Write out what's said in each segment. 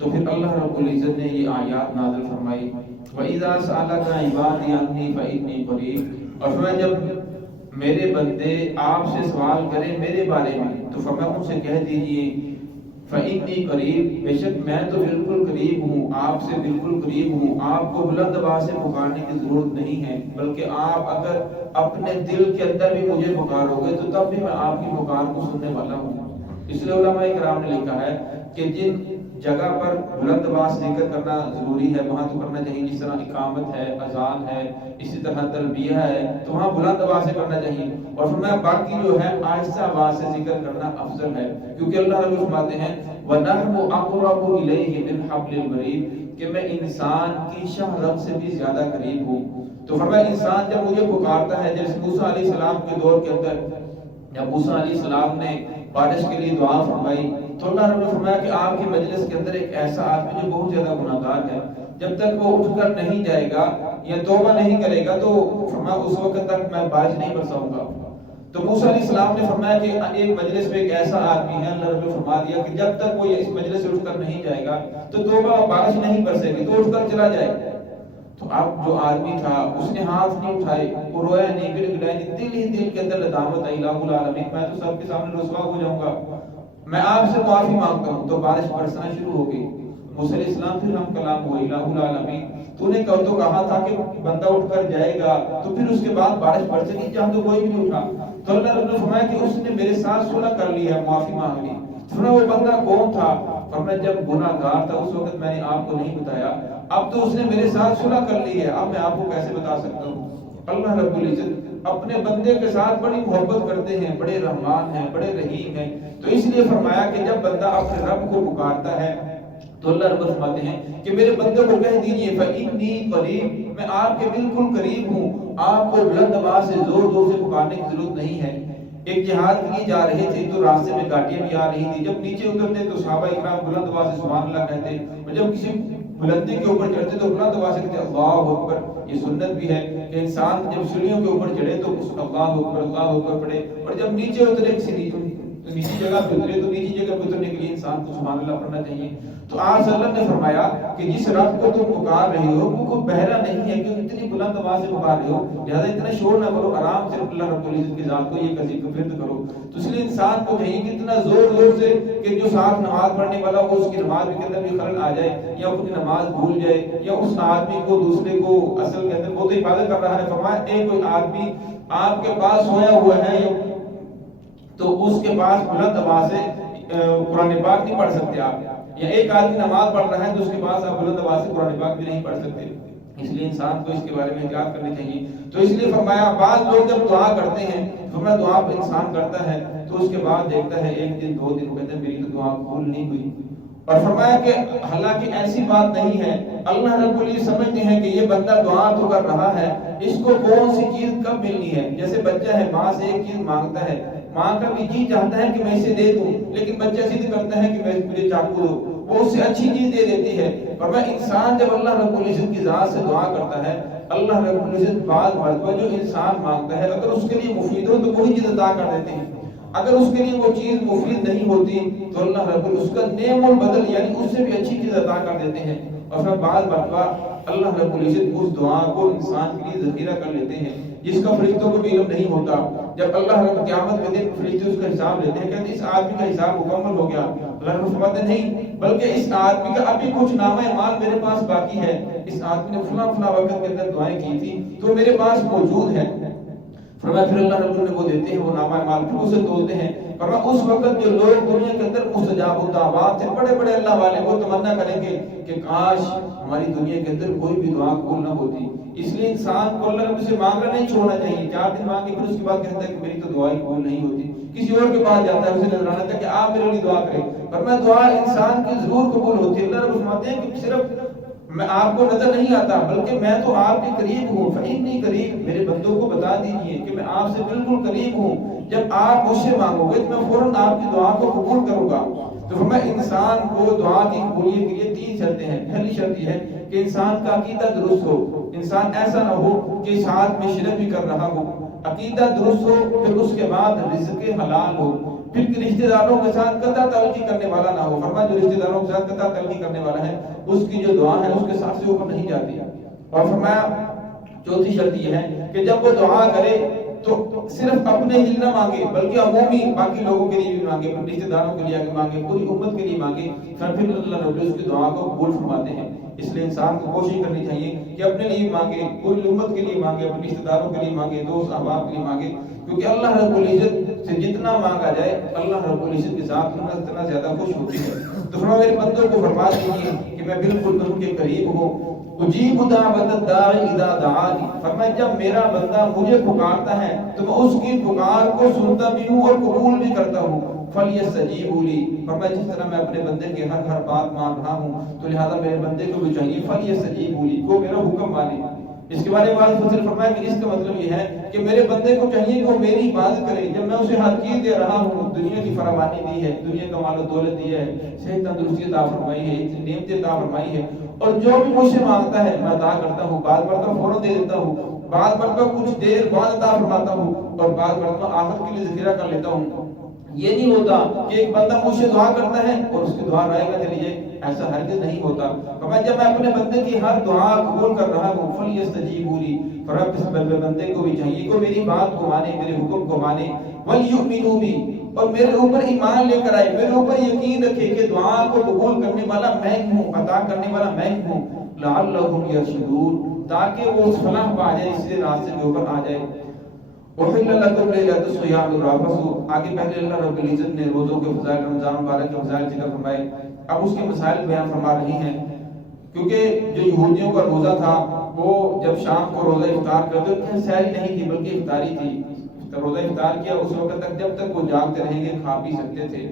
تو پھر اللہ رب العزت نے یہ آیات نازل فرمائی وَإِذَا سَأَلَكَ عِبَادِي عَنِّي فَإِنِّي قَرِيبٌ، اور فرمایا جب میرے بندے آپ سے سوال کریں میرے بارے میں تو فرمایا ان سے کہہ دیجئے فَإِنِّي قَرِيبٌ، بے شک میں تو بالکل قریب ہوں، آپ سے بالکل قریب ہوں، آپ کو بلند آواز سے پکارنے کی ضرورت نہیں ہے، بلکہ آپ اگر اپنے دل کے اندر بھی مجھے پکارو گے تو تب بھی میں آپ کی پکار کو سننے والا ہوں۔ اس لیے علماء کرام نے لکھا ہے کہ جن جگہ پر بلند آواز ذکر کرنا ضروری ہے وہاں تو کرنا چاہیے، جس طرح اقامت ہے، اذان ہے، اسی طرح تلبیہ ہے، تو وہاں بلند آواز سے کرنا چاہیے، اور فرمایا باقی جو ہے آہستہ آواز سے ذکر کرنا افضل ہے، کیونکہ اللہ رب فرماتے ہیں وَنَحْنُ أَقْرَبُ إِلَيْهِ مِنْ حَبْلِ الْوَرِيدِ، کہ میں انسان کی شاہ رگ سے بھی زیادہ قریب ہوں۔ تو فرمایا انسان جب مجھے پکارتا ہے، جیسے موسیٰ علیہ السلام کے دور کے اندر جب موسیٰ علیہ السلام نے بارش کے لیے دعا فرمائی تو اللہ نے فرمایا کہ آپ کی مجلس کے اندر ایک ایسا آدمی جو بہت زیادہ گناہگار ہے، جب تک وہ اٹھ کر نہیں جائے گا یا توبہ نہیں کرے گا تو فرمایا اس وقت تک میں بارش نہیں برساؤں گا۔ تو موسیٰ علیہ السلام نے فرمایا کہ ایک مجلس میں ایک ایسا آدمی ہے، اللہ نے فرما دیا کہ جب تک وہ اس مجلس سے اٹھ کر نہیں جائے گا تو توبہ بارش نہیں برسے گی، تو اٹھ کر چلا جائے۔ تو اب جو آدمی تھا اس نے ہاتھ نہیں اٹھائے، وہ رویا نہیں، گڑگڑایا نہیں، دل ہی دل کے اندر ندامت آئی، الہ العالمین میں تو سب کے سامنے رسوا ہو جاؤں گا، میں آپ سے معافی مانگتا ہوں۔ تو بارش برسنا شروع ہو گئی۔ موسیٰ علیہ السلام پھر ہم کلام ہوئے، الہ العالمین تو نے تو کہا تھا کہ بندہ اٹھ کر جائے گا تو پھر اس کے بعد بارش برسے گی، جہاں تو کوئی بھی نہیں اٹھا۔ تو اللہ رب نے فرمایا کہ اس نے میرے ساتھ صلح کر لی ہے، معافی مانگ لی۔ سنا وہ بندہ کون تھا؟ فرمایا جب گناہ گار تھا اس وقت میں نے آپ کو نہیں بتایا، اب تو اس نے میرے ساتھ صلح کر لی ہے، اب میں آپ کو کیسے بتا سکتا ہوں۔ اللہ رب العزت اپنے بندے کے ساتھ بڑی محبت کرتے ہیں، بڑے رحمان ہیں، بڑے رحیم ہیں، تو اس لیے فرمایا کہ جب بندہ اپنے رب کو پکارتا ہے تو اللہ رب فرماتے ہیں کہ میرے بندے کو کہہ دیجئے فَإِنِّي قَرِيبٌ، میں آپ کے بالکل قریب ہوں، آپ کو بلند آواز سے زور زور سے پکارنے کی ضرورت نہیں ہے۔ ایک جہاد کے لیے جا رہے تھے تو راستے میں گاڑیاں بھی آ رہی تھی، جب نیچے اترتے تو صحابہ اکرام بلند آواز سے سبحان اللہ کہتے، اور جب کسی بلندی کے اوپر چڑھتے تو بلند آواز سے کہتے اللہ اکبر۔ یہ سنت بھی ہے کہ انسان جب سیڑھیوں کے اوپر چڑھے تو اس اللہ اکبر پڑھے، اور جب نیچے اترے کسی نیچی جگہ پہ اترے تو نیچی جگہ پہ اترنے کے لیے انسان کو سبحان اللہ پڑھنا چاہیے۔ تو آپ صلی اللہ علیہ وسلم نے فرمایا کہ جس رب کو تم پکار رہے ہو وہ کوئی بہرا نہیں ہے کہ اتنی بلند آواز سے پکار رہے ہو، لہذا اتنا شور نہ کرو، آرام سے اللہ رب العزت کی ذات کو یہ فرد کرو۔ تو اس لیے انسان کو چاہیے کہ اتنا زور زور سے کہ جو ساتھ نماز پڑھنے والا ہو اس کی نماز کے اندر بھی خلل آ جائے یا اپنی نماز بھول جائے یا اس آدمی کو دوسرے کو اصل کے اندر وہ تو عبادت کر رہا ہے، فرمایا ایک کوئی آدمی آپ کے پاس سویا ہوا ہے تو اس کے پاس بلند آواز سے قرآن پاک نہیں پڑھ سکتے آپ، یا ایک آدمی نماز پڑھ رہا ہے تو اس کے پاس آپ بلند آواز سے قرآن پاک بھی نہیں پڑھ سکتے۔ اس لیے انسان کو اس کے بارے میں احتیاط کرنی چاہیے۔ تو اس لیے فرمایا بعض لوگ جب دعا کرتے ہیں، فرمایا دعا انسان کرتا ہے تو اس کے بعد دیکھتا ہے ایک دن دو دن کہتے ہیں میری تو دعا قبول نہیں ہوئی، اور فرمایا کہ حالانکہ ایسی بات نہیں ہے، اللہ رب العزت سمجھتے ہیں کہ یہ بندہ دعا تو کر رہا ہے، اس کو کون سی چیز کب ملنی ہے۔ جیسے بچہ ہے ماں سے ایک چیز مانگتا ہے، ماں کا بھی جی چاہتا ہے کہ میں اسے دے دوں، لیکن بچہ ضد کرتا ہے کہ مجھے چاقو دو، وہ اس سے اچھی چیز دے دیتی ہے۔ فرمایا انسان جب اللہ رب العزت کی ذات سے دعا کرتا ہے، اللہ رب العزت بعض مرتبہ جو انسان مانگتا ہے اگر اس کے لیے مفید ہو تو وہی چیز عطا کر دیتے ہیں، اگر اس کے لیے وہ چیز مفید نہیں ہوتی تو اللہ رب العزت اس کا نعم البدل یعنی اس سے بھی اچھی چیز عطا کر دیتے ہیں۔ اور پھر بعض مرتبہ اللہ رب العزت اس دعا کو انسان کے لیے ذخیرہ کر لیتے ہیں جس کا فرشتوں کو بھی علم نہیں ہوتا۔ جب اللہ رب قیامت کے دن فرشتے اس کا حساب لیتے ہیں، کہتے ہیں اس آدمی کا حساب مکمل ہو گیا، اللہ رب فرماتے نہیں بلکہ اس آدمی کا ابھی کچھ نامہ اعمال میرے پاس باقی ہے، اس آدمی نے فلاں فلاں وقت کے اندر دعائیں کی تھی تو میرے پاس موجود ہے۔ فرمایا پھر اللہ رب نے وہ دیتے ہیں وہ نامہ اعمال، پھر اسے تولتے ہیں۔ فرمایا اس وقت جو لوگ دنیا کے اندر مستجاب الدعوات تھے، بڑے بڑے اللہ والے، وہ تمنا کریں گے کہ کاش ہماری دنیا کے اندر کوئی بھی دعا قبول نہ ہوتی۔ اس لیے انسان کو اللہ رب سے مانگنا نہیں چھوڑنا چاہیے، 4 دن مانگے پھر اس کے بعد کہتا ہے کہ میری تو دعا قبول نہیں ہوتی، کسی اور کے پاس جاتا ہے اسے نظر آتا ہے کہ آپ میرے لیے دعا کریں۔ فرمایا دعا انسان کی ضرور قبول ہوتی ہے۔ اللہ رب فرماتے ہیں کہ صرف میں آپ کو نظر نہیں آتا بلکہ میں تو آپ کے قریب ہوں، فإنی قریب، میرے بندوں کو بتا دیجئے کہ میں آپ سے بالکل قریب ہوں، جب آپ مجھ سے مانگو گے تو میں فوراً آپ کی دعا کو قبول کروں گا۔ تو فرمایا انسان کو دعا کی قبولیت کے لیے 3 شرطیں ہیں۔ پہلی شرط یہ ہے کہ انسان کا عقیدہ درست ہو، انسان ایسا نہ ہو کہ ساتھ میں شرک بھی کر رہا ہو، عقیدہ درست ہو، پھر اس کے بعد رزق حلال ہو، پھر رشتہ داروں کے ساتھ قطع تلقی کرنے والا نہ ہو. فرمایا جو رشتہ داروں کے ساتھ قطع تلقی کرنے والا ہے اس کی جو دعا ہے اس کے ساتھ سے اوپر نہیں جاتی. اور فرمایا چوتھی شرط یہ ہے کہ جب وہ دعا کرے تو صرف اپنے لیے نہ مانگے بلکہ عمومی باقی لوگوں کے لیے بھی مانگے, رشتہ داروں کے لیے آگے مانگے, پوری امت کے لیے مانگے. پھر اللہ رب العزت کی دعا کو قبول فرماتے ہیں. اس لیے انسان کو کوشش کرنی چاہیے کہ اپنے لیے مانگے, پوری امت کے لیے مانگے, اپنے رشتہ داروں کے لیے مانگے, دوست احباب کے لیے مانگے. کیونکہ اللہ رب العزت سے جتنا مانگا جائے اللہ رب العزت کے ساتھ اتنا زیادہ خوش ہوتی ہے. تو فرمایا میرے بندوں کو فرما دیجیے کہ میں بالکل ان کے قریب ہوں. اجیب دعوت الداعی اذا دعانی. فرمایا جب میرا بندہ مجھے پکارتا ہے تو میں اس کی پکار کو سنتا بھی ہوں اور قبول بھی کرتا ہوں. فلیستجیبوا لی. فرمایا جس طرح میں اپنے بندے کی ہر بات مان رہا ہوں تو لہذا میرے بندے کو بھی چاہیے فلیستجیبوا لی کو میرا حکم مانے. اس کے بارے میں فضل فرمایا کہ اس کا مطلب یہ ہے کہ میرے بندے کو چاہیے کہ وہ میری عبادت کرے. جب میں اسے ہر چیز دے رہا ہوں, دنیا کی فراوانی دی ہے, دنیا کا مال و دولت دی ہے, صحت تندرستی عطا فرمائی ہے, نعمتیں عطا فرمائی ہے, اور جو بھی مجھ سے مانگتا ہے میں عطا کرتا ہوں. بعض مرتبہ فوراً دے دیتا ہوں, بعض مرتبہ کچھ دیر بعد عطا فرماتا ہوں, اور بعض مرتبہ آخرت کے لیے ذخیرہ کر لیتا ہوں. یہ نہیں ہوتا کہ ایک بندہ مجھ سے دعا کرتا ہے اور اس کی دعا رائے گا چلی جائے, ایسا ہرگز نہیں ہوتا. فرمایا جب میں اپنے بندے کی ہر دعا قبول کر رہا ہوں فلیستجیبوا لی. فرمایا اس بندے کو بھی چاہیے کہ میری بات کو مانے, میرے حکم کو مانے. ولیؤمنوا بی, اور میرے اوپر ایمان لے کر آئے, میرے اوپر یقین رکھے کہ دعا کو قبول کرنے والا میں ہوں, عطا کرنے والا میں ہوں. لعلہم یرشدون, تاکہ وہ فلاح پا جائے, اس سے راستے کے اوپر آ جائے. وَحِلَّ لَكُمْ لَيْلَةُ الصِّيَامِ الرَّفَثُ. آگے پہلے اللہ رب العزت نے روزوں کے فضائل, رمضان مبارک کے فضائل ذکر فرمائے. اب اس کے مسائل بیان فرما رہی ہیں. کیونکہ جو یہودیوں کا روزہ تھا وہ جب شام کو روزہ افطار کرتے تھے, سحری نہیں تھی بلکہ افطاری تھی. روزہ افطار کیا اس وقت تک جب تک وہ جاگتے رہیں گے, کھا پی سکتے تھے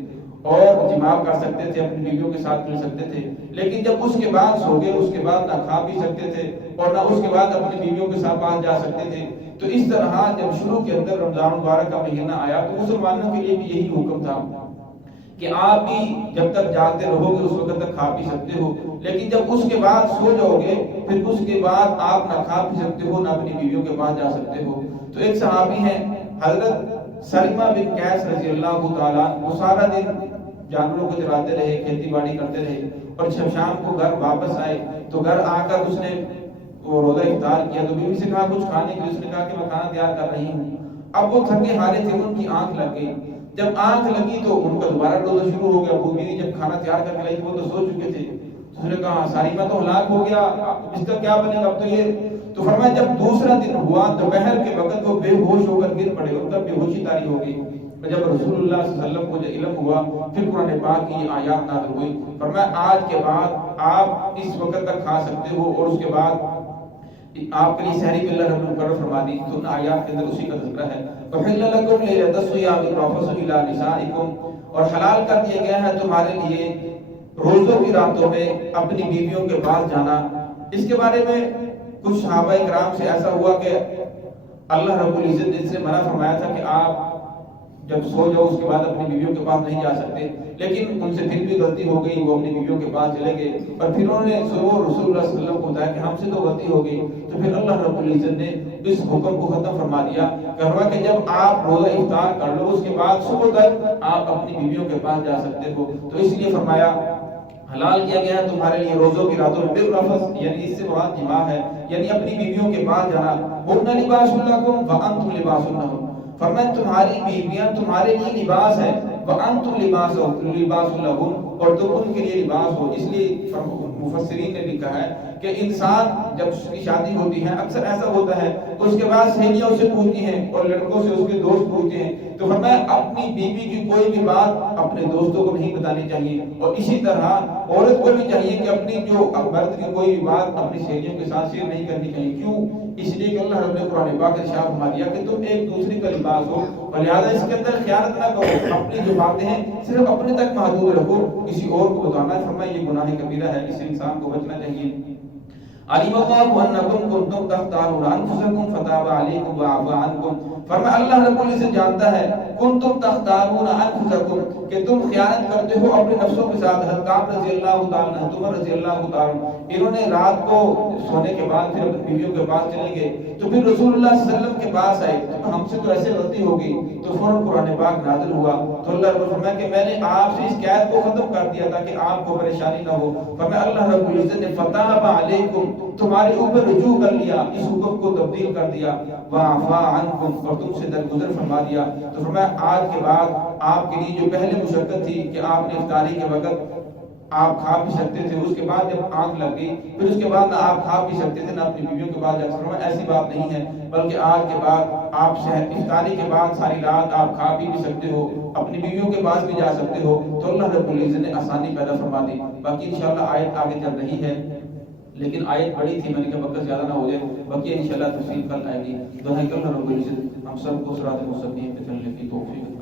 اور جماع کر سکتے تھے, اپنی بیویوں کے ساتھ مل سکتے تھے. لیکن جب اس کے بعد سو گئے, اس کے بعد نہ کھا پی سکتے تھے اور نہ اس کے بعد اپنی بیویوں کے ساتھ باہر جا سکتے تھے. تو اس طرح جب شروع کے اندر رمضان مبارک کا مہینہ آیا تو مسلمانوں کے لیے بھی یہی حکم تھا کہ آپ بھی جب تک جاگتے رہو گے اس وقت تک کھا پی سکتے ہو, لیکن جب اس کے بعد سو جاؤ گے پھر اس کے بعد آپ نہ کھا پی سکتے ہو, نہ اپنی بیویوں کے پاس جا سکتے ہو. تو ایک صحابی ہیں حضرت سلمہ بن قیس رضی اللہ تعالیٰ, وہ سارا دن جانوروں کو چراتے رہے, کھیتی باڑی کرتے رہے, اور جب شام کو گھر واپس آئے تو گھر آ کر اس نے وہ روزہ افطار کیا. تو بیوی سے کہا کچھ کھانے کے لیے, اس نے کہا کہ میں کھانا تیار کر رہی ہوں. اب وہ تھکے ہارے تھے, ان کی آنکھ لگ گئی. جب آنکھ لگی تو ان کا دوبارہ روزہ شروع ہو گیا. وہ بیوی جب کھانا تیار کر کے لائی وہ تو سو چکے تھے. تو اس نے کہا ساریمہ تو ہلاک ہو گیا, اس کا کیا بنے گا اب تو یہ. تو فرمایا جب دوسرا دن ہوا دوپہر کے وقت وہ بے ہوش ہو کر گر پڑے, ان کا بے ہوشی طاری ہو گئی. جب رسول اللہ صلی اللہ علیہ وسلم کو جو علم ہوا پھر قرآن پاک کی آیات نازل ہوئی. فرمایا آج کے بعد آپ اس وقت تک کھا سکتے ہو, اور اس کے بعد آپ کے لیے سحری بھی اللہ رب مقرر فرما دی. تو ان آیات کے اندر اسی کا ذکر ہے. وَحِلَّ لَكُمْ لَيْلَةَ الصِّيَامِ الرَّفَثُ إِلَىٰ نِسَائِكُمْ, اور حلال کر دیا گیا ہے تمہارے لیے روزوں کی راتوں میں اپنی بیویوں کے پاس جانا. اس کے بارے میں کچھ صحابہ کرام سے ایسا ہوا کہ اللہ رب العزت نے اس سے منع فرمایا تھا کہ آپ جب سو جاؤ اس کے بعد اپنی بیویوں کے پاس نہیں جا سکتے, لیکن ان سے پھر بھی غلطی ہو گئی, وہ اپنی بیویوں کے پاس چلے گئے. اور پھر انہوں نے رسول اللہ صلی اللہ علیہ وسلم کو بتایا کہ ہم سے تو غلطی ہو گئی. تو پھر اللہ رب العزت نے اس حکم کو ختم فرما دیا کہ جب آپ روزہ افطار کر لو اس کے بعد صبح تک آپ اپنی بیویوں کے پاس جا سکتے ہو. تو اس لیے فرمایا حلال کیا گیا ہے تمہارے لیے روزوں کی راتوں میں بالرفث, یعنی اس سے مراد جماع ہے, یعنی اپنی بیویوں کے پاس جانا. ہن لباس لکم وانتم لباس لہن. فرمایا تمہاری بیویاں تمہارے لیے لباس ہے, وانتم لباس لہن, اور تم ان کے لیے لباس ہو. اس لیے مفسرین نے لکھا ہے کہ انسان جب اس کی شادی ہوتی ہے اکثر ایسا ہوتا ہے اس کے بعد سہیلیاں اسے پوچھتی ہیں اور لڑکوں سے اس کے دوست پوچھتے ہیں. تو فرمایا اپنی بیوی کی کوئی بھی بات اپنے دوستوں کو نہیں بتانی چاہیے, اور اسی طرح عورت کو بھی چاہیے کہ اپنی جو مرد کی کوئی بھی بات اپنی سہیلیوں کے ساتھ شیئر نہیں کرنی چاہیے. کیوں؟ اس لیے کہ اللہ رب نے قرآن پاک میں ارشاد فرما دیا کہ تم ایک دوسرے کا لباس ہو, اور لہٰذا اس کے اندر خیانت نہ کرو. اپنی جو باتیں ہیں صرف اپنے تک محدود رکھو, کسی اور کو بتانا. فرمایا یہ گناہ کبیرہ ہے, اس سے انسان کو بچنا چاہیے. علیم اللہ انکم کنتم تختارون انفسکم فتاب علیکم وعفا عنکم. فرمایا اللہ رب العزت جانتا ہے کنتم تختارون انفسکم, کہ تم خیانت کرتے ہو اپنے نفسوں کے ساتھ. حضرت کعب رضی اللہ تعالیٰ عنہ, عمر رضی اللہ تعالیٰ عنہ, انہوں نے رات کو سونے کے بعد پھر اپنی بیویوں کے پاس چلے گئے تو پھر رسول اللہ صلی اللہ علیہ وسلم کے پاس آئے تو ہم سے تو ایسے غلطی ہوگی تو فوراً قرآن پاک نازل ہوا تو اللہ رب فرمایا کہ میں نے آپ سے اس قید کو ختم کر دیا تھا کہ آپ کو پریشانی نہ ہو، فرمایا اللہ رب العزت نے فتاب علیکم تمہارے اوپر رجوع کر لیا، اس حکم کو تبدیل کر دیا، وعفا عنکم اور تم سے درگزر فرما دیا۔ تو فرمایا آج کے بعد آپ کے لیے جو پہلے مشقت تھی کہ آپ نے افطاری کے وقت آپ کھا پی سکتے تھے، اس کے بعد جب آنکھ لگ گئی پھر اس کے بعد نہ آپ کھا پی سکتے تھے نہ اپنی بیویوں کے بعد جا سکتے، ایسی بات نہیں ہے، بلکہ آج کے بعد آپ افطاری کے بعد ساری رات آپ کھا پی بھی سکتے ہو، اپنی بیویوں کے پاس بھی جا سکتے ہو۔ تو اللہ رب العزت نے آسانی پیدا فرما دی۔ باقی انشاءاللہ آیت آگے چل رہی ہے، لیکن آیت بڑی تھی، میں نے کہا وقت زیادہ نہ ہو جائے، باقی انشاءاللہ تفصیل کل آئے گی۔ دعا ہے کہ اللہ رب العزت ہم سب کو صراط مستقیم پہ چلنے کی توفیق